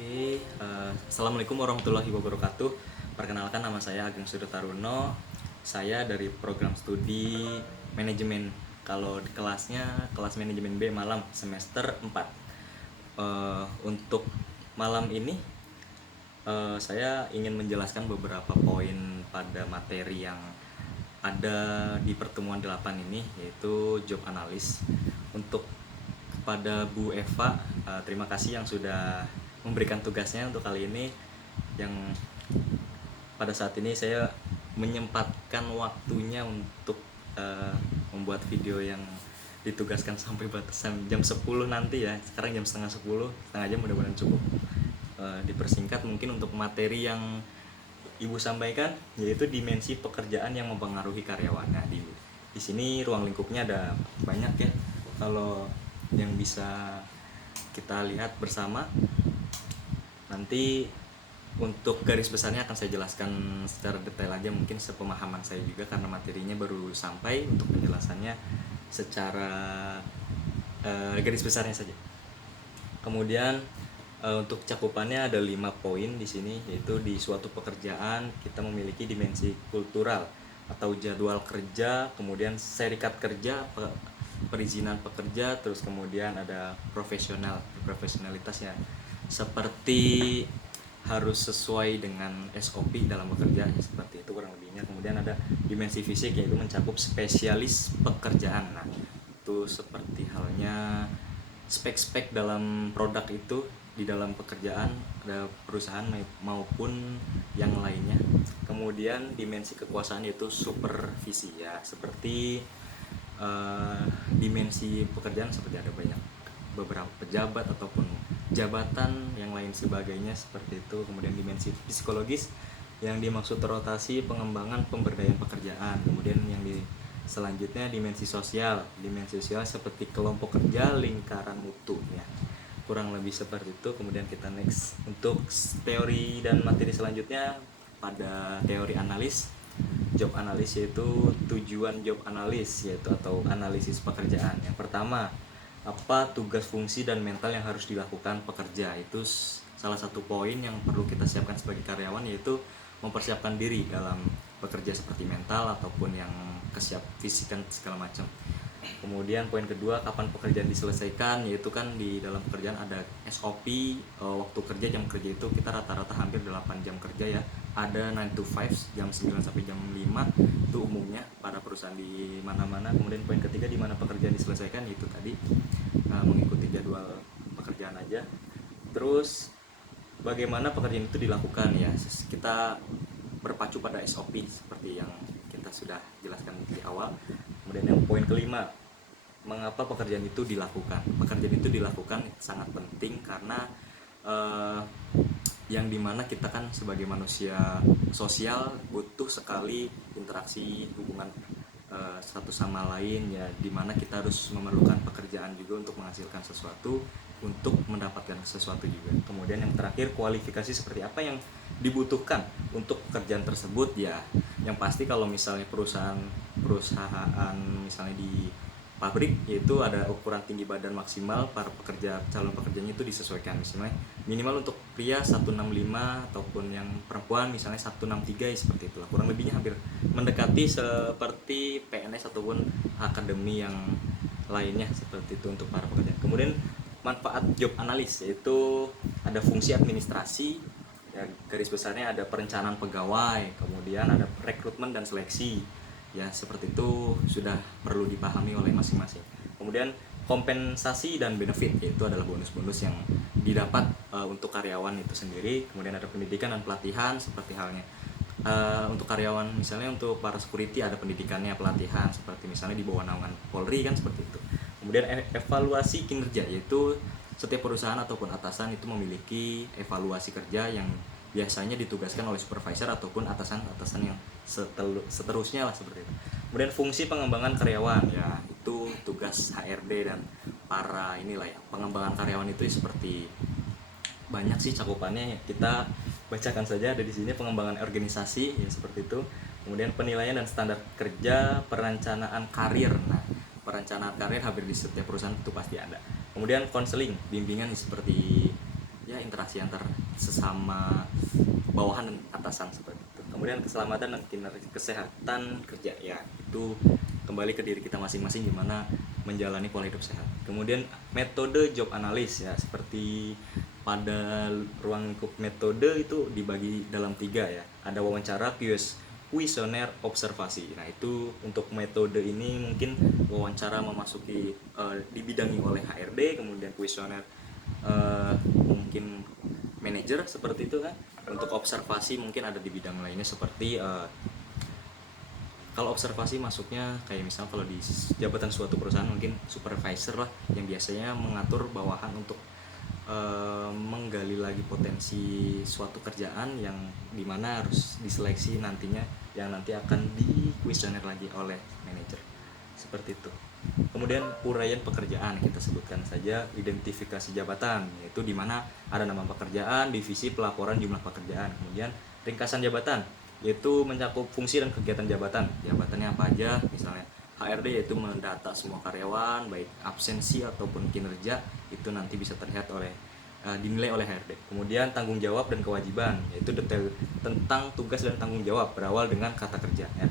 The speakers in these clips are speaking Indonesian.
Assalamualaikum warahmatullahi wabarakatuh. Perkenalkan, nama saya Ageng Sudetaruno. Saya dari program studi manajemen. Kalau di kelasnya kelas manajemen B malam semester 4. Untuk malam ini saya ingin menjelaskan beberapa poin pada materi yang ada di pertemuan 8 ini, yaitu job analis. Untuk kepada Bu Eva, terima kasih yang sudah memberikan tugasnya untuk kali ini, yang pada saat ini saya menyempatkan waktunya untuk membuat video yang ditugaskan sampai batasan jam 10 nanti ya. Sekarang jam setengah 10, setengah jam mudah-mudahan cukup. Dipersingkat mungkin untuk materi yang Ibu sampaikan, yaitu dimensi pekerjaan yang mempengaruhi karyawan. Nah, di sini ruang lingkupnya ada banyak ya. Kalau yang bisa kita lihat bersama, nanti untuk garis besarnya akan saya jelaskan secara detail aja, mungkin sepemahaman saya juga karena materinya baru sampai. Untuk penjelasannya secara garis besarnya saja. Kemudian untuk cakupannya ada 5 poin di sini, yaitu di suatu pekerjaan kita memiliki dimensi kultural atau jadwal kerja, kemudian serikat kerja, perizinan pekerja, terus kemudian ada profesionalitasnya, seperti harus sesuai dengan SOP dalam bekerja, seperti itu kurang lebihnya. Kemudian ada dimensi fisik, yaitu mencakup spesialis pekerjaan. Nah, itu seperti halnya spek-spek dalam produk itu di dalam pekerjaan, ada perusahaan maupun yang lainnya. Kemudian dimensi kekuasaan, yaitu supervisi ya, seperti dimensi pekerjaan seperti ada beberapa pejabat ataupun jabatan yang lain sebagainya, seperti itu. Kemudian dimensi psikologis yang dimaksud rotasi, pengembangan, pemberdayaan pekerjaan. Kemudian yang selanjutnya dimensi sosial seperti kelompok kerja, lingkaran mutu ya, kurang lebih seperti itu. Kemudian kita next untuk teori dan materi selanjutnya pada teori analis, job analis, yaitu tujuan job analis yaitu atau analisis pekerjaan. Yang pertama, apa tugas, fungsi, dan mental yang harus dilakukan pekerja. Itu salah satu poin yang perlu kita siapkan sebagai karyawan, yaitu mempersiapkan diri dalam bekerja, seperti mental ataupun yang kesiap fisikan segala macam. Kemudian poin kedua, kapan pekerjaan diselesaikan, yaitu kan di dalam pekerjaan ada SOP, waktu kerja, jam kerja itu kita rata-rata hampir 8 jam kerja ya. Ada 9 to 5, jam 9 sampai jam 5, itu umumnya pada perusahaan di mana-mana. Kemudian poin ketiga, di mana pekerjaan diselesaikan, itu tadi mengikuti jadwal pekerjaan aja. Terus bagaimana pekerjaan itu dilakukan ya, kita berpacu pada SOP seperti yang kita sudah jelaskan di awal. Kemudian yang poin kelima, mengapa pekerjaan itu dilakukan. Pekerjaan itu dilakukan sangat penting karena yang dimana kita kan sebagai manusia sosial butuh sekali interaksi, hubungan satu sama lain ya, dimana kita harus memerlukan pekerjaan juga untuk menghasilkan sesuatu, untuk mendapatkan sesuatu juga. Kemudian yang terakhir, kualifikasi seperti apa yang dibutuhkan untuk pekerjaan tersebut ya. Yang pasti kalau misalnya perusahaan misalnya di pabrik, yaitu ada ukuran tinggi badan maksimal para calon pekerjanya itu disesuaikan. Misalnya minimal untuk pria 165 ataupun yang perempuan misalnya 163 ya, seperti itulah. Kurang lebihnya hampir mendekati seperti PNS ataupun akademi yang lainnya, seperti itu untuk para pekerja. Kemudian manfaat job analis, yaitu ada fungsi administrasi ya, garis besarnya ada perencanaan pegawai, kemudian ada rekrutmen dan seleksi ya, seperti itu sudah perlu dipahami oleh masing-masing. Kemudian kompensasi dan benefit, yaitu adalah bonus-bonus yang didapat untuk karyawan itu sendiri. Kemudian ada pendidikan dan pelatihan, seperti halnya untuk karyawan, misalnya untuk para security ada pendidikannya, pelatihan, seperti misalnya di bawah naungan Polri kan, seperti itu. Kemudian evaluasi kinerja, yaitu setiap perusahaan ataupun atasan itu memiliki evaluasi kerja yang biasanya ditugaskan oleh supervisor ataupun atasan-atasan yang seterusnya lah, seperti itu. Kemudian fungsi pengembangan karyawan ya, itu tugas HRD dan para inilah ya, pengembangan karyawan itu seperti banyak sih cakupannya, kita bacakan saja. Ada di sini pengembangan organisasi ya, seperti itu. Kemudian penilaian dan standar kerja, perencanaan karir. Nah, perencanaan karir hampir di setiap perusahaan itu pasti ada. Kemudian konseling, bimbingan seperti ya interaksi antar sesama bawahan dan atasan seperti itu. Kemudian keselamatan dan kinerja kesehatan kerja, ya itu kembali ke diri kita masing-masing gimana menjalani pola hidup sehat. Kemudian metode job analis, ya seperti pada ruang lingkup metode itu dibagi dalam 3 ya. Ada wawancara, kuesioner, observasi. Nah itu untuk metode ini mungkin wawancara memasuki dibidangi oleh HRD, kemudian kuesioner mungkin manajer seperti itu kan. Untuk observasi mungkin ada di bidang lainnya seperti kalau observasi masuknya kayak misal kalau di jabatan suatu perusahaan mungkin supervisor lah, yang biasanya mengatur bawahan untuk menggali lagi potensi suatu kerjaan yang dimana harus diseleksi nantinya, yang nanti akan di kuesioner lagi oleh manajer seperti itu. Kemudian uraian pekerjaan, kita sebutkan saja identifikasi jabatan, yaitu dimana ada nama pekerjaan, divisi, pelaporan jumlah pekerjaan. Kemudian ringkasan jabatan, yaitu mencakup fungsi dan kegiatan jabatan. Jabatannya apa aja, misalnya HRD yaitu mendata semua karyawan baik absensi ataupun kinerja, itu nanti bisa terlihat oleh dinilai oleh HRD. Kemudian tanggung jawab dan kewajiban, yaitu detail tentang tugas dan tanggung jawab berawal dengan kata kerja ya.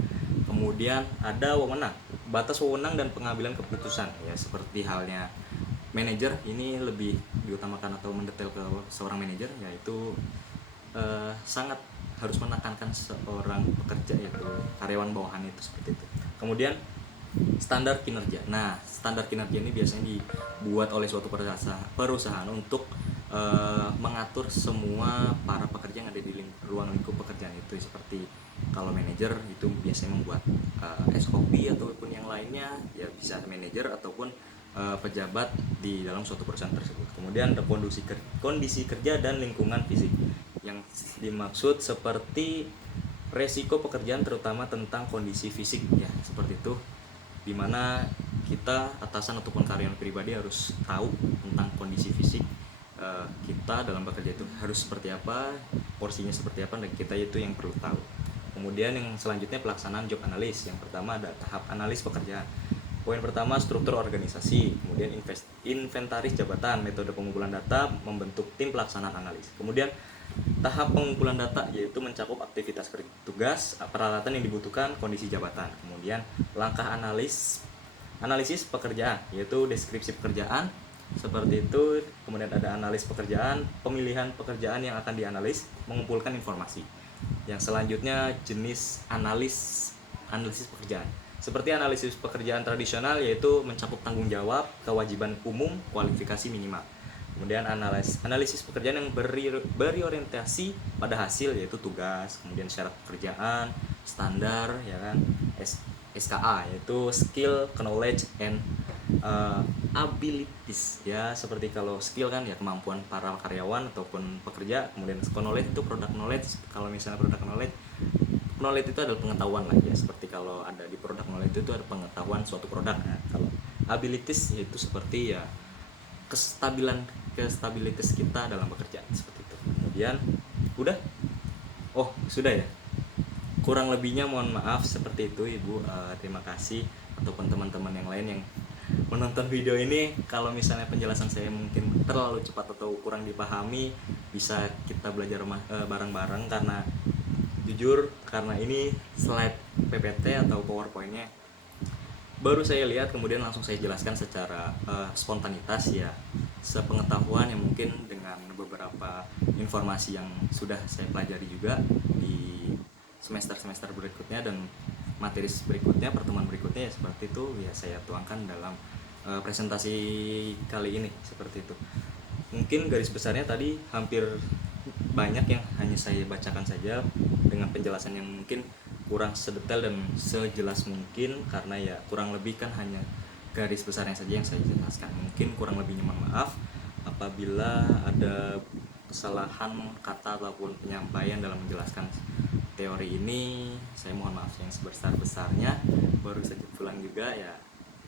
Kemudian ada wewenang, batas wewenang dan pengambilan keputusan, ya seperti halnya manajer, ini lebih diutamakan atau mendetail ke seorang manajer, yaitu sangat harus menekankan seorang pekerja yaitu karyawan bawahan itu seperti itu. Kemudian standar kinerja. Nah, standar kinerja ini biasanya dibuat oleh suatu perusahaan untuk mengatur semua para pekerja yang ada di ruang lingkup pekerjaan itu. Seperti kalau manajer itu biasanya membuat SOP ataupun yang lainnya, ya bisa manajer ataupun pejabat di dalam suatu perusahaan tersebut. Kemudian ada kondisi kerja dan lingkungan fisik. Yang dimaksud seperti resiko pekerjaan terutama tentang kondisi fisik, ya seperti itu, dimana kita atasan ataupun karyawan pribadi harus tahu tentang kondisi fisik kita dalam bekerja itu harus seperti apa, porsinya seperti apa, dan kita itu yang perlu tahu. Kemudian yang selanjutnya pelaksanaan job analis. Yang pertama ada tahap analis pekerjaan. Poin pertama struktur organisasi, kemudian inventaris jabatan, metode pengumpulan data, membentuk tim pelaksanaan analis. Kemudian tahap pengumpulan data yaitu mencakup aktivitas tugas, peralatan yang dibutuhkan, kondisi jabatan. Kemudian langkah analisis pekerjaan yaitu deskripsi pekerjaan seperti itu. Kemudian ada analis pekerjaan, pemilihan pekerjaan yang akan dianalis, mengumpulkan informasi. Yang selanjutnya jenis analisis pekerjaan. Seperti analisis pekerjaan tradisional yaitu mencakup tanggung jawab, kewajiban umum, kualifikasi minimal. Kemudian analisis pekerjaan yang berorientasi pada hasil yaitu tugas, kemudian syarat pekerjaan, standar ya kan, SKA yaitu skill, knowledge and abilities ya. Seperti kalau skill kan ya kemampuan para karyawan ataupun pekerja, kemudian knowledge itu product knowledge. Kalau misalnya product knowledge itu adalah pengetahuan lah ya, seperti kalau ada di product knowledge itu ada pengetahuan suatu produk. Nah, kalau abilities yaitu seperti ya kestabilitas kita dalam bekerja seperti itu. Kemudian sudah ya, kurang lebihnya mohon maaf seperti itu Ibu. Terima kasih ataupun teman-teman yang lain yang menonton video ini. Kalau misalnya penjelasan saya mungkin terlalu cepat atau kurang dipahami, bisa kita belajar bareng-bareng, karena jujur karena ini slide PPT atau PowerPoint-nya baru saya lihat, kemudian langsung saya jelaskan secara spontanitas ya, sepengetahuan yang mungkin dengan beberapa informasi yang sudah saya pelajari juga di semester berikutnya dan materi berikutnya, pertemuan berikutnya ya seperti itu ya, saya tuangkan dalam presentasi kali ini seperti itu. Mungkin garis besarnya tadi hampir banyak yang hanya saya bacakan saja dengan penjelasan yang mungkin kurang sedetail dan sejelas mungkin, karena ya kurang lebih kan hanya garis besarnya saja yang saya jelaskan. Mungkin kurang lebihnya mohon maaf apabila ada kesalahan kata ataupun penyampaian dalam menjelaskan teori ini. Saya mohon maaf yang sebesar-besarnya. Baru saja pulang juga ya,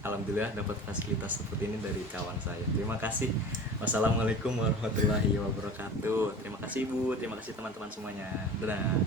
alhamdulillah dapat fasilitas seperti ini dari kawan saya. Terima kasih. Wassalamualaikum warahmatullahi wabarakatuh. Terima kasih Ibu, terima kasih teman-teman semuanya. Dadah.